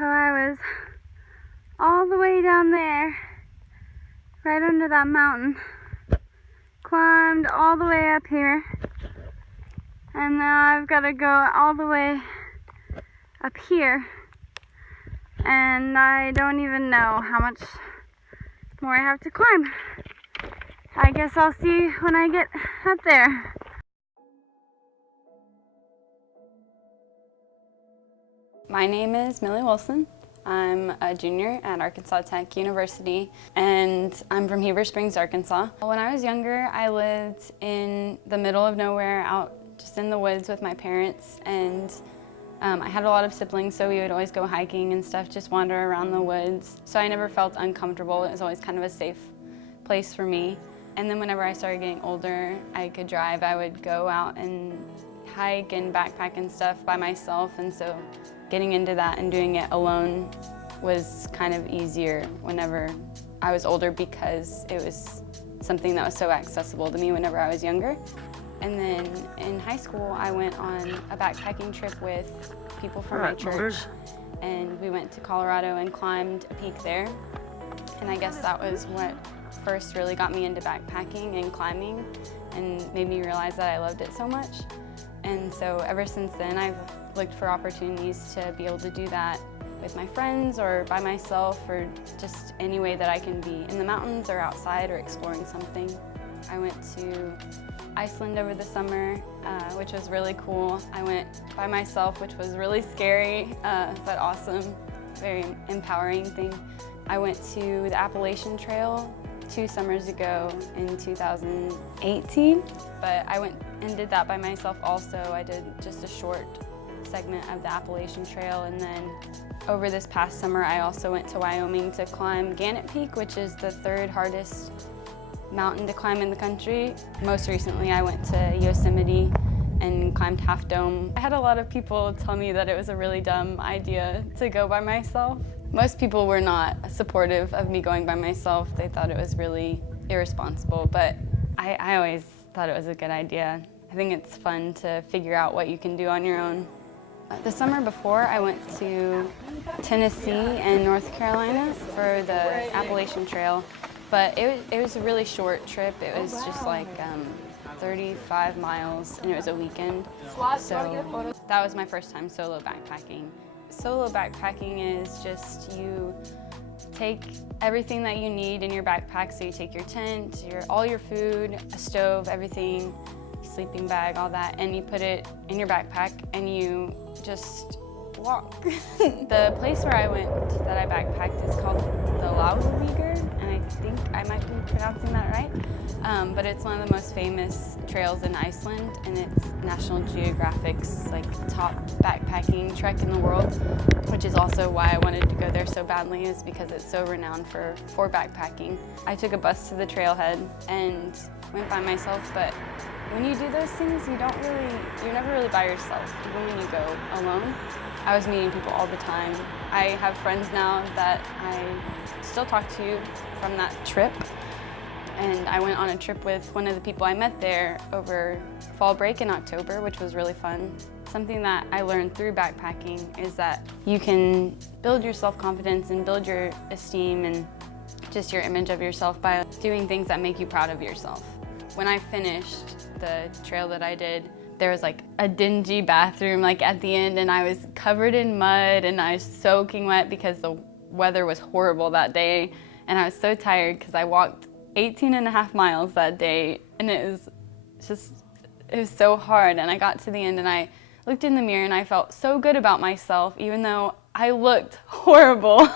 So I was all the way down there, right under that mountain, climbed all the way up here, and now I've got to go all the way up here, and I don't even know how much more I have to climb. I guess I'll see when I get up there. My name is Millie Wilson. I'm a junior at Arkansas Tech University, and I'm from Heber Springs, Arkansas. When I was younger, I lived in the middle of nowhere, out just in the woods with my parents, and I had a lot of siblings, so we would always go hiking and stuff, just wander around the woods. So I never felt uncomfortable. It was always kind of a safe place for me. And then whenever I started getting older, I could drive, I would go out and hike and backpack and stuff by myself, and so getting into that and doing it alone was kind of easier whenever I was older because it was something that was so accessible to me whenever I was younger. And then in high school, I went on a backpacking trip with people from my church, and we went to Colorado and climbed a peak there. And I guess that was what first really got me into backpacking and climbing and made me realize that I loved it so much. And so ever since then, I've looked for opportunities to be able to do that with my friends or by myself, or just any way that I can be in the mountains or outside or exploring something. I went to Iceland over the summer, which was really cool. I went by myself, which was really scary, but awesome, very empowering thing. I went to the Appalachian Trail 2 summers ago in 2018, but I went and did that by myself also. I did just a short segment of the Appalachian Trail, and then over this past summer I also went to Wyoming to climb Gannett Peak, which is the 3rd hardest mountain to climb in the country. Most recently I went to Yosemite and climbed Half Dome. I had a lot of people tell me that it was a really dumb idea to go by myself. Most people were not supportive of me going by myself. They thought it was really irresponsible, but I always thought it was a good idea. I think it's fun to figure out what you can do on your own. The summer before, I went to Tennessee and North Carolina for the Appalachian Trail, but it was a really short trip. It was just like 35 miles, and it was a weekend. So that was my first time solo backpacking. Solo backpacking is just you take everything that you need in your backpack. So you take your tent, all your food, a stove, everything, sleeping bag, all that, and you put it in your backpack and you just walk. The place where I went that I backpacked is called the Laugavíkur, and I think I might be pronouncing that right. But it's one of the most famous trails in Iceland, and it's National Geographic's top backpacking trek in the world, which is also why I wanted to go there so badly, is because it's so renowned for backpacking. I took a bus to the trailhead and went by myself, but when you do those things, you're never really by yourself, even when you go alone. I was meeting people all the time. I have friends now that I still talk to from that trip. And I went on a trip with one of the people I met there over fall break in October, which was really fun. Something that I learned through backpacking is that you can build your self-confidence and build your esteem and just your image of yourself by doing things that make you proud of yourself. When I finished the trail that I did, there was a dingy bathroom at the end, and I was covered in mud and I was soaking wet because the weather was horrible that day, and I was so tired because I walked 18.5 miles that day, and it was so hard. And I got to the end and I looked in the mirror and I felt so good about myself, even though I looked horrible.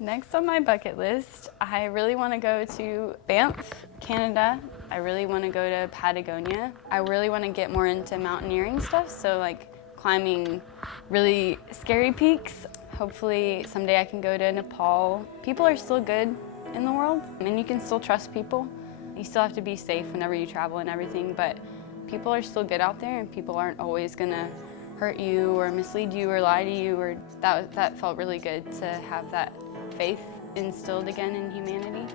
Next on my bucket list, I really want to go to Banff, Canada. I really want to go to Patagonia. I really want to get more into mountaineering stuff, so climbing really scary peaks. Hopefully someday I can go to Nepal. People are still good in the world, and you can still trust people. You still have to be safe whenever you travel and everything, but people are still good out there, and people aren't always gonna hurt you or mislead you or lie to you. Or that felt really good to have that faith instilled again in humanity.